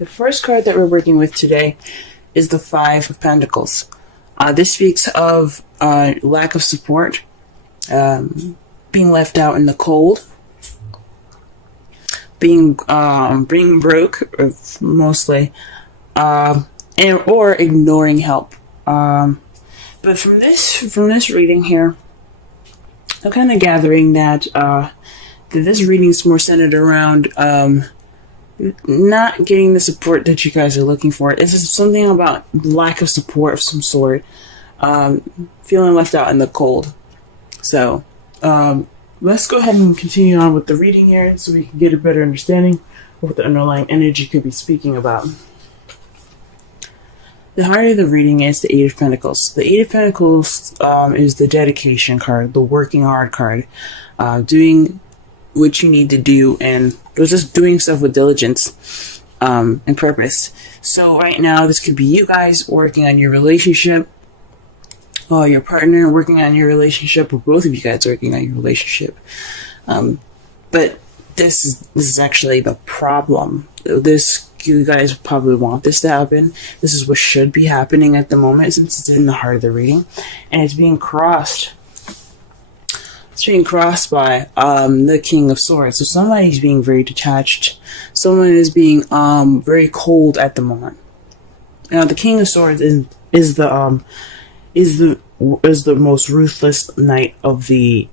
The first card that we're working with today is the Five of Pentacles. This speaks of lack of support, being left out in the cold, being broke, mostly, or ignoring help. But from this reading here, I'm kind of gathering that this reading is more centered around not getting the support that you guys are looking for. It's something about lack of support of some sort, feeling left out in the cold. So let's go ahead and continue on with the reading here so we can get a better understanding of what the underlying energy could be speaking about. The heart of the reading is the Eight of Pentacles. The Eight of Pentacles is the dedication card, the working hard card, doing what you need to do, and just doing stuff with diligence and purpose. So right now, this could be you guys working on your relationship, or your partner working on your relationship, or both of you guys working on your relationship. But this is actually the problem. You guys probably want this to happen. This is what should be happening at the moment, since it's in the heart of the reading, and it's being crossed. It's being crossed by the King of Swords. So somebody's being very detached. Someone is being very cold at the moment. Now, the King of Swords is the most ruthless knight of the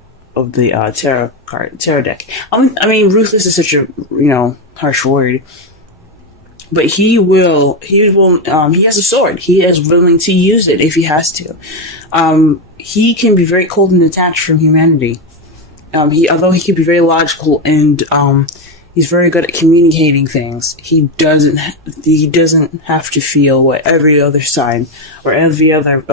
tarot deck. I mean, ruthless is such a harsh word. But he has a sword. He is willing to use it if he has to. He can be very cold and detached from humanity. Although he can be very logical and he's very good at communicating things, he doesn't have to feel what every other sign or every other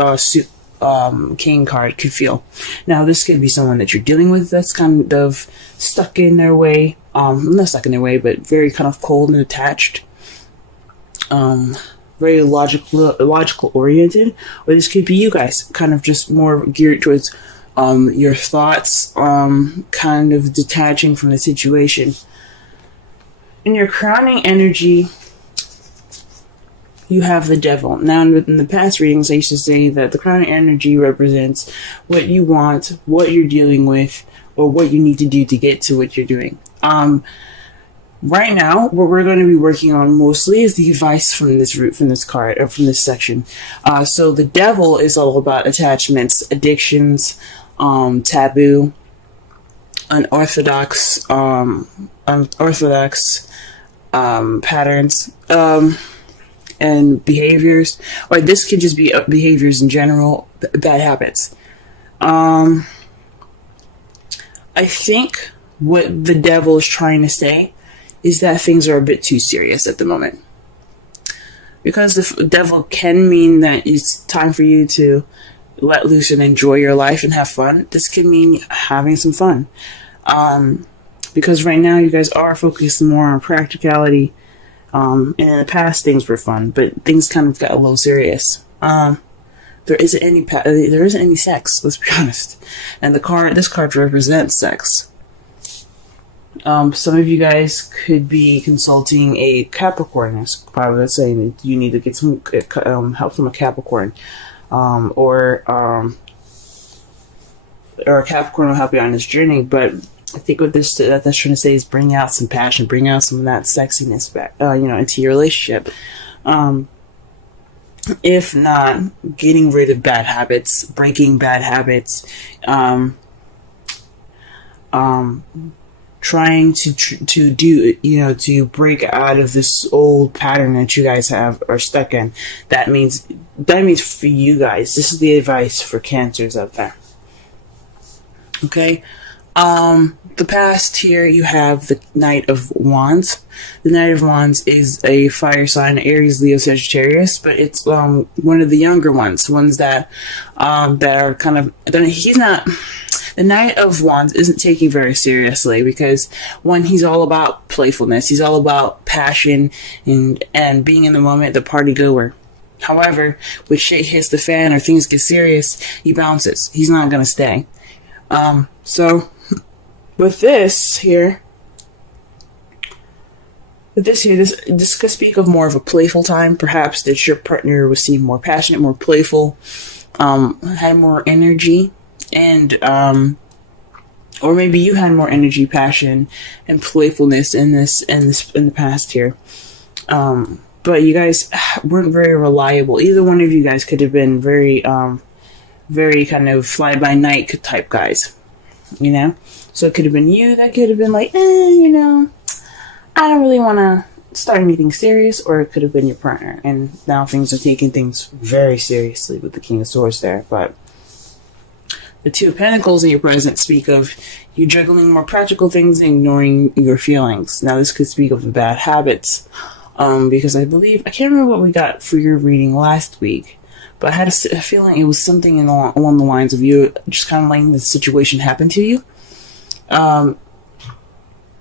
king card could feel. Now, this could be someone that you're dealing with that's kind of stuck in their way. Not stuck in their way, but very kind of cold and attached. Very logical oriented, or this could be you guys, kind of just more geared towards your thoughts, kind of detaching from the situation. In your crowning energy, you have the Devil. Now, in the past readings, I used to say that the crowning energy represents what you want, what you're dealing with, or what you need to do to get to what you're doing. Right now, what we're going to be working on mostly is the advice from this card, or from this section. So the Devil is all about attachments, addictions, taboo, unorthodox patterns, and behaviors. Or this could just be behaviors in general, bad habits. I think what the Devil is trying to say is that things are a bit too serious at the moment. Because the Devil can mean that it's time for you to let loose and enjoy your life and have fun. This can mean having some fun. Because right now you guys are focused more on practicality. And in the past things were fun, but things kind of got a little serious. There isn't any sex, let's be honest. And this card represents sex. Some of you guys could be consulting a Capricorn. That's probably saying that you need to get some help from a Capricorn, or a Capricorn will help you on this journey. But I think what that's trying to say is bring out some passion, bring out some of that sexiness back, into your relationship. If not, getting rid of bad habits, breaking bad habits, trying to break out of this old pattern that you guys are stuck in. That means for you guys, this is the advice for Cancers out there. Okay. The past here, you have the Knight of Wands. The Knight of Wands is a fire sign, Aries, Leo, Sagittarius, but it's one of the younger ones that are kind of. The Knight of Wands isn't taken very seriously because, one, he's all about playfulness. He's all about passion and being in the moment, the party goer. However, when shit hits the fan or things get serious, he bounces. He's not going to stay. So, with this here, But this could speak of more of a playful time, perhaps that your partner was seem more passionate, more playful, had more energy, and or maybe you had more energy, passion, and playfulness in the past here. But you guys weren't very reliable. Either one of you guys could have been very kind of fly by night type guys, you know. So it could have been you that could have been like, you know, I don't really want to start anything serious, or it could have been your partner, and now things are taking things very seriously with the King of Swords there. But the Two of Pentacles in your present speak of you juggling more practical things and ignoring your feelings. Now this could speak of the bad habits, because I can't remember what we got for your reading last week, but I had a feeling it was something along the lines of you just kind of letting the situation happen to you.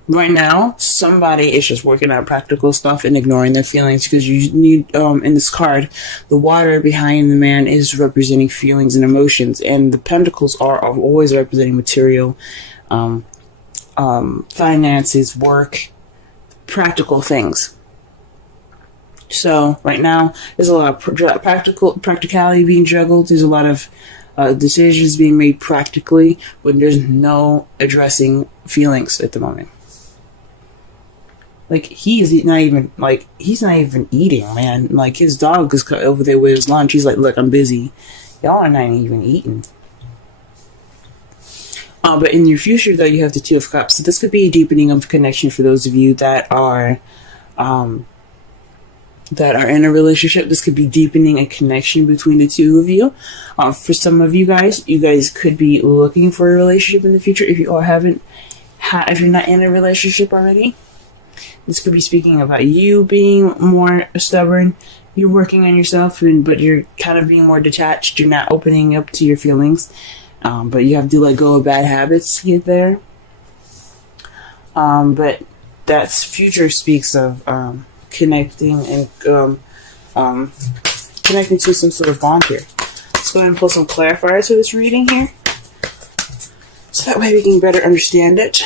Right now, somebody is just working out practical stuff and ignoring their feelings, because you need, in this card, the water behind the man is representing feelings and emotions, and the pentacles are always representing material, finances, work, practical things. So right now, there's a lot of practicality being juggled. There's a lot of decisions being made practically, when there's no addressing feelings at the moment. Like, he's not even eating, man. Like, his dog is over there with his lunch. He's like, look, I'm busy. Y'all are not even eating. But in your future, though, you have the Two of Cups. So this could be a deepening of connection for those of you that are in a relationship. This could be deepening a connection between the two of you. For some of you guys could be looking for a relationship in the future. If you if you're not in a relationship already, this could be speaking about you being more stubborn. You're working on yourself, but you're kind of being more detached. You're not opening up to your feelings, but you have to let go of bad habits to get there. But that's future speaks of connecting and connecting to some sort of bond here. Let's go ahead and pull some clarifiers for this reading here, so that way we can better understand it.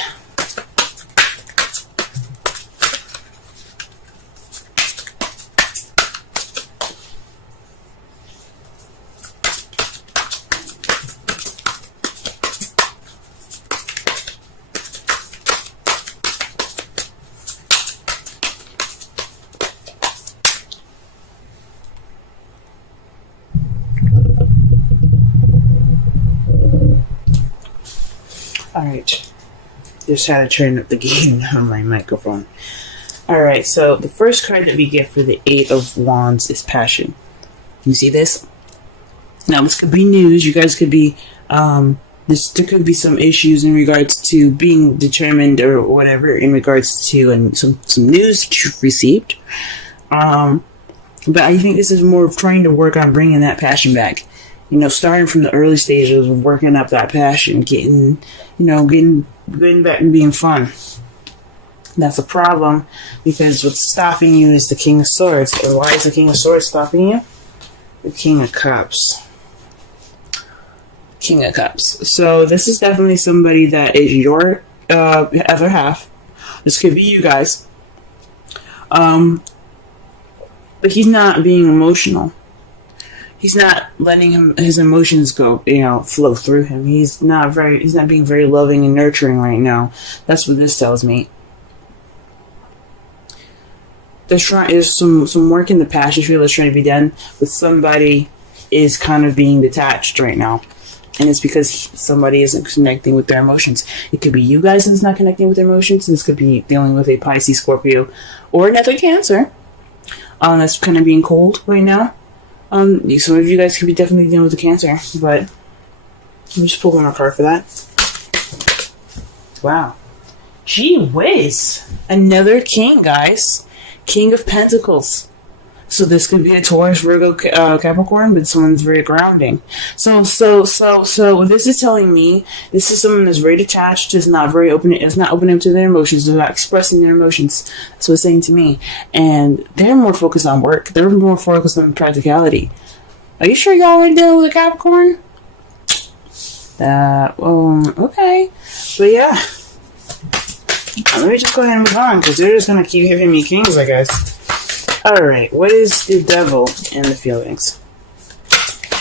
Alright, just had to turn up the gain on my microphone. Alright, so the first card that we get for the Eight of Wands is Passion. You see this? Now, this could be news. You guys could be, there could be some issues in regards to being determined or whatever in regards to some news that you've received. But I think this is more of trying to work on bringing that passion back. You know, starting from the early stages of working up that passion, getting back and being fun. That's a problem, because what's stopping you is the King of Swords. And why is the King of Swords stopping you? The King of Cups. King of Cups. So this is definitely somebody that is your other half. This could be you guys. But he's not being emotional. He's not letting his emotions go, flow through him. He's not being very loving and nurturing right now. That's what this tells me. There's some work in the passion field that's trying to be done, but somebody is kind of being detached right now. And it's because somebody isn't connecting with their emotions. It could be you guys that's not connecting with their emotions. This could be dealing with a Pisces, Scorpio, or another Cancer. That's kind of being cold right now. Some of you guys could be definitely dealing with the Cancer, but let me just pull one more card for that. Wow. Gee whiz. Another king, guys. King of Pentacles. So this could be a Taurus, Virgo, Capricorn, but someone's very grounding. So this is telling me this is someone that's very detached, is not very open, is not open up to their emotions, they're not expressing their emotions. That's what it's saying to me. And they're more focused on work. They're more focused on practicality. Are you sure y'all ain't dealing with a Capricorn? Okay. But yeah. Let me just go ahead and move on, because they're just going to keep giving me kings, I guess. Alright, what is the devil and the feelings?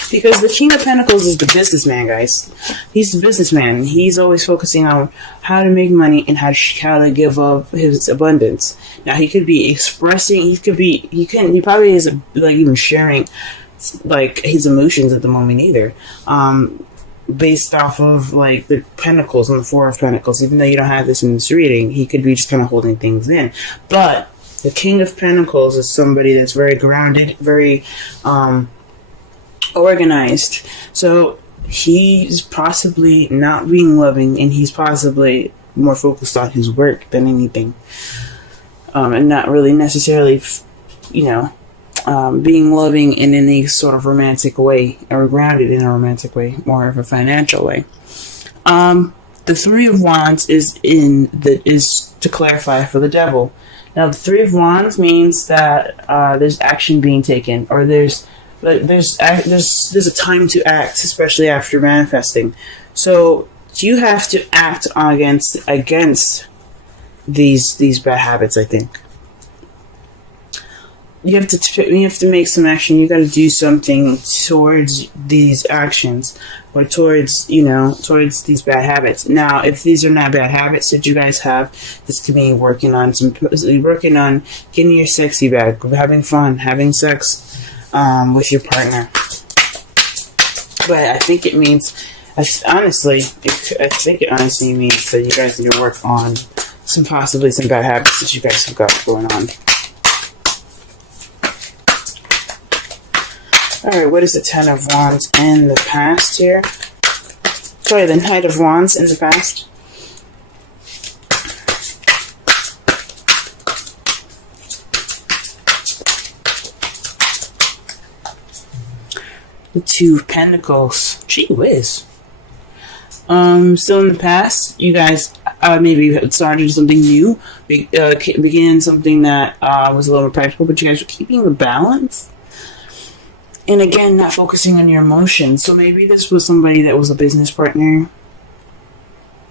Because the King of Pentacles is the businessman, guys. He's the businessman. He's always focusing on how to make money and how to give up his abundance. Now, he could be expressing, he probably isn't, like, even sharing, like, his emotions at the moment either. Based off of, like, the Pentacles and the Four of Pentacles. Even though you don't have this in this reading, he could be just kind of holding things in. But the King of Pentacles is somebody that's very grounded, very, organized. So he's possibly not being loving, and he's possibly more focused on his work than anything, and not really necessarily, being loving in any sort of romantic way, or grounded in a romantic way, more of a financial way. The Three of Wands is to clarify for the devil. Now, the Three of Wands means that there's action being taken, or there's a time to act, especially after manifesting. So you have to act against these bad habits. I think you have to make some action. You got to do something towards these actions, or towards these bad habits. Now, if these are not bad habits that you guys have, this could be working on getting your sexy back, having fun, having sex with your partner. But I think it means, I think it honestly means that you guys need to work on possibly some bad habits that you guys have got going on. Alright, what is the Ten of Wands in the past here? Sorry, the Knight of Wands in the past. The Two of Pentacles. Gee whiz. So in the past, you guys maybe started something new, began something that was a little more practical, but you guys were keeping the balance. And again, not focusing on your emotions. So maybe this was somebody that was a business partner,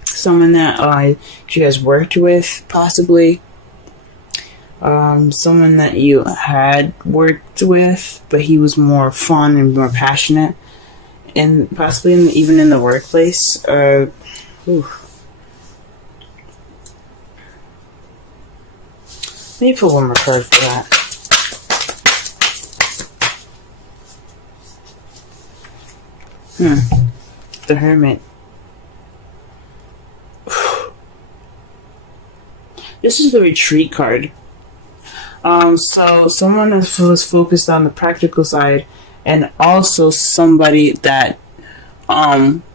someone that you guys worked with, possibly. Someone that you had worked with, but he was more fun and more passionate, and possibly even in the workplace. Let me pull one more card for that. The Hermit. This is the Retreat card. So someone that was focused on the practical side, and also somebody that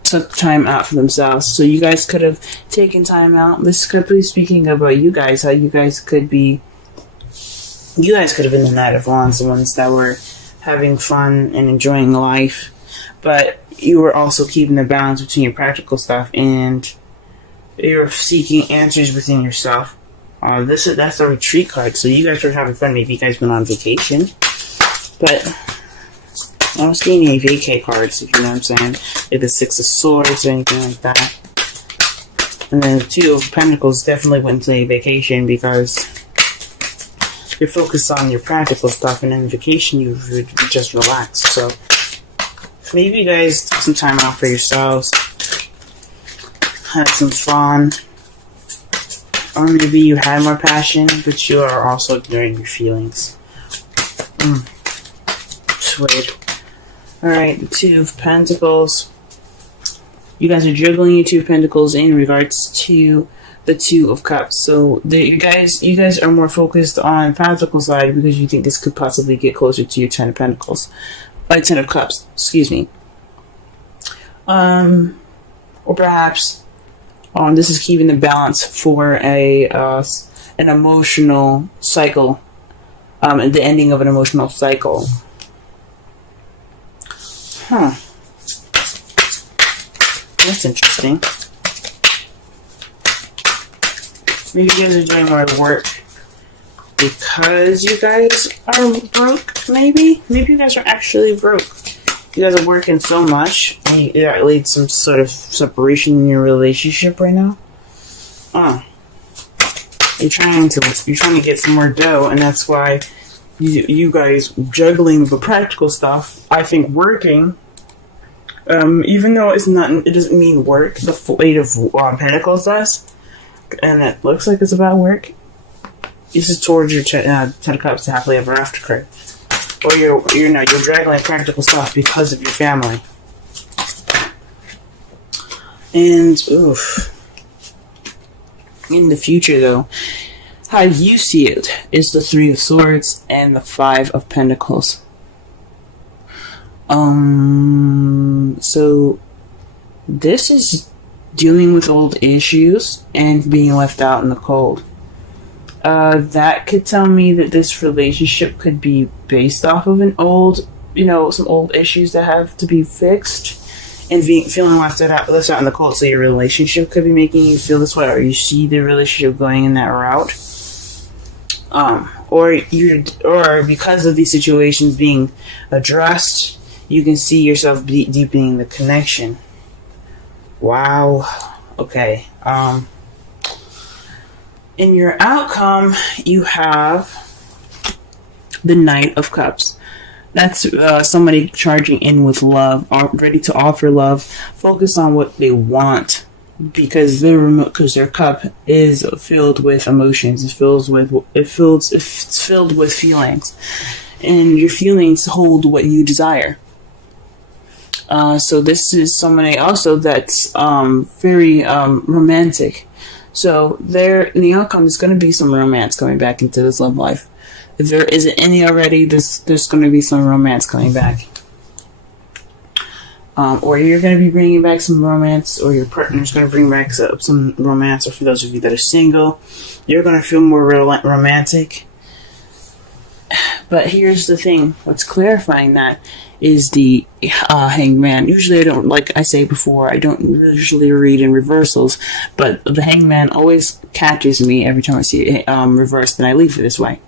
took time out for themselves. So you guys could have taken time out. This could be speaking about you guys, how you guys could have been the Knight of Wands, the ones that were having fun and enjoying life, but you were also keeping the balance between your practical stuff and you're seeking answers within yourself. That's a Retreat card, so you guys were having fun. Maybe you guys went on vacation, but I was getting any vacay cards, if you know what I'm saying. Like the Six of Swords or anything like that. And then the Two of Pentacles definitely went to a vacation, because you're focused on your practical stuff, and in vacation you just relax. So maybe you guys took some time out for yourselves, had some fun. Or maybe you had more passion, but you are also ignoring your feelings. Sweet. Alright, the Two of Pentacles. You guys are juggling your Two of Pentacles in regards to the Two of Cups. So you guys are more focused on the practical side, because you think this could possibly get closer to your Ten of Pentacles. Ten of Cups, excuse me. Or perhaps this is keeping the balance for an emotional cycle, at the ending of an emotional cycle. That's interesting. Maybe you guys are doing more work because you guys are broke, maybe? Maybe you guys are actually broke. You guys are working so much, and that leads some sort of separation in your relationship right now. you're trying to get some more dough, and that's why you guys juggling the practical stuff. I think working, even though it doesn't mean work. The Eight of Pentacles does, and it looks like it's about work. This is towards your Ten of Cups, the happily ever after card, or you're juggling practical stuff because of your family. And in the future, though, how you see it is the Three of Swords and the Five of Pentacles. So this is dealing with old issues and being left out in the cold. That could tell me that this relationship could be based off of some old issues that have to be fixed, and feeling left out in the cold. So your relationship could be making you feel this way, or you see the relationship going in that route. Or because of these situations being addressed, you can see yourself deepening the connection. Wow. Okay. In your outcome, you have the Knight of Cups. That's somebody charging in with love, ready to offer love, focus on what they want, because their cup is filled with emotions. It's filled with feelings, and your feelings hold what you desire. So this is somebody also that's very romantic. So in the outcome, there's going to be some romance coming back into this love life. If there isn't any already, there's going to be some romance coming back. Or you're going to be bringing back some romance, or your partner's going to bring back some romance, or for those of you that are single, you're going to feel more romantic. But here's the thing, what's clarifying that is the Hangman. Usually I don't, like I say before, I don't usually read in reversals, but the Hangman always catches me every time I see it reversed, and I leave it this way,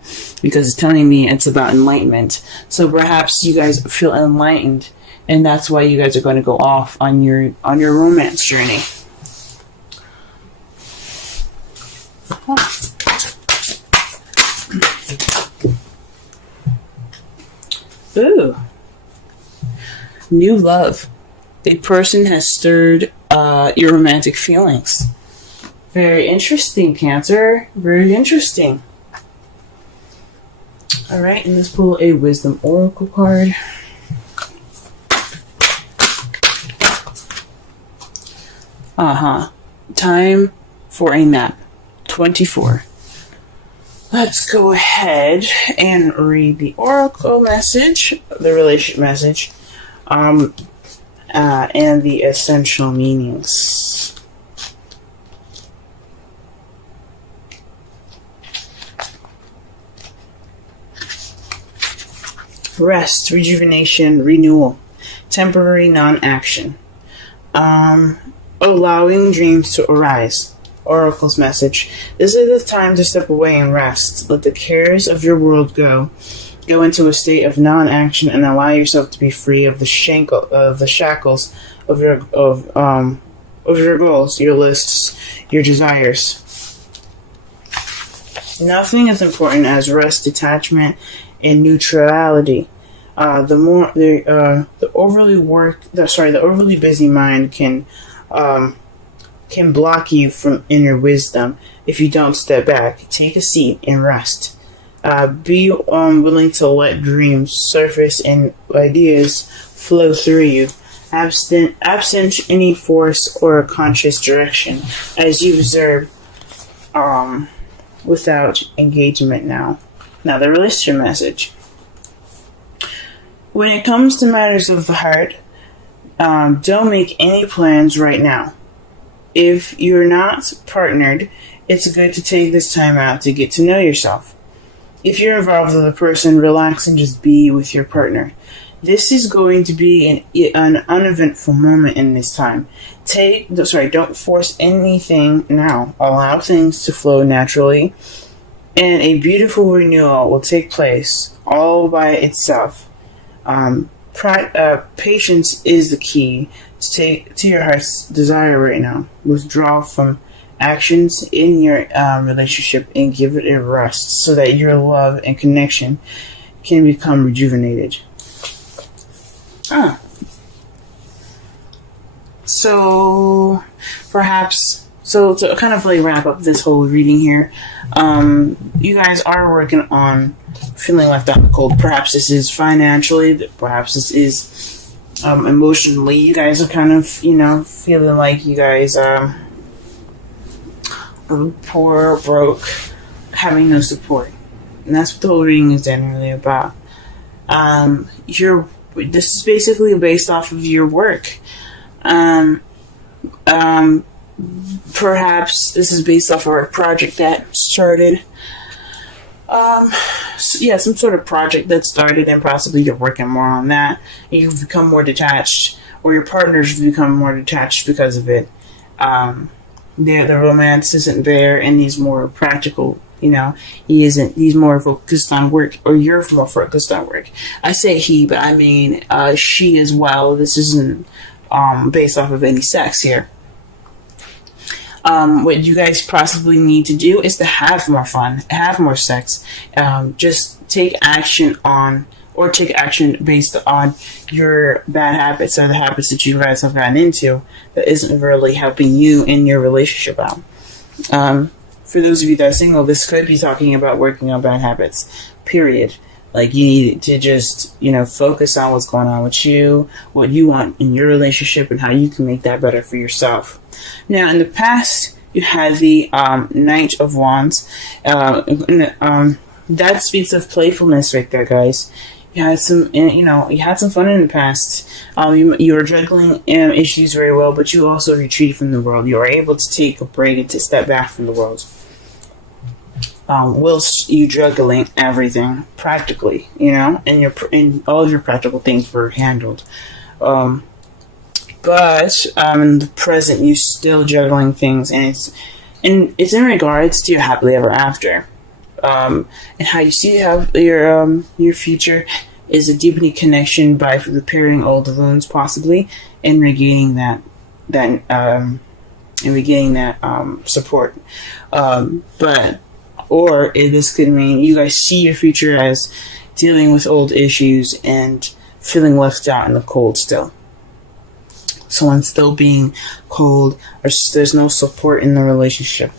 because it's telling me it's about enlightenment. So perhaps you guys feel enlightened, and that's why you guys are going to go off on your romance journey. Ooh. New love. A person has stirred your romantic feelings. Very interesting, Cancer. Very interesting. Alright, and let's pull a Wisdom Oracle card. Time for a nap. 24. Let's go ahead and read the Oracle message, the relationship message, and the essential meanings. Rest, rejuvenation, renewal, temporary non-action, allowing dreams to arise. Oracle's message. This is the time to step away and rest. Let the cares of your world go. Go into a state of non-action and allow yourself to be free of the shackles of your goals, your lists, your desires. Nothing as important as rest, detachment, and neutrality. The overly busy mind can block you from inner wisdom if you don't step back, take a seat, and rest. Be willing to let dreams surface and ideas flow through you, absent any force or conscious direction, as you observe without engagement now. Now, the relationship message. When it comes to matters of the heart, don't make any plans right now. If you're not partnered, it's good to take this time out to get to know yourself. If you're involved with a person, relax and just be with your partner. This is going to be an uneventful moment in this time. Don't force anything now. Allow things to flow naturally, and a beautiful renewal will take place all by itself. Patience is the key to your heart's desire right now. Withdraw from actions in your relationship and give it a rest so that your love and connection can become rejuvenated. So perhaps, so to kind of like wrap up this whole reading here, you guys are working on feeling left out in the cold. Perhaps this is financially, perhaps this is emotionally. You guys are kind of, feeling like you guys are poor, broke, having no support. And that's what the whole reading is generally about. This is basically based off of your work. Perhaps this is based off of a project that started. Some sort of project that started, and possibly you're working more on that. You've become more detached, or your partner's become more detached because of it. The romance isn't there, and he's more practical. He's more focused on work, or you're more focused on work. I say he, but I mean she as well. This isn't based off of any sex here. What you guys possibly need to do is to have more fun, have more sex. Just take action based on your bad habits or the habits that you guys have gotten into that isn't really helping you in your relationship out. For those of you that are single, this could be talking about working on bad habits, period. Like, you need to just, focus on what's going on with you, what you want in your relationship, and how you can make that better for yourself. Now, in the past, you had the Knight of Wands. That speaks of playfulness right there, guys. You had some fun in the past. You were juggling issues very well, but you also retreated from the world. You were able to take a break and to step back from the world. Whilst you juggling everything practically, and all of your practical things were handled. But in the present, you're still juggling things, and it's in regards to your happily ever after, and how you see how your future is a deepening connection by repairing old wounds, possibly, and regaining that support. Or this could mean you guys see your future as dealing with old issues and feeling left out in the cold still. Someone still being cold, or there's no support in the relationship.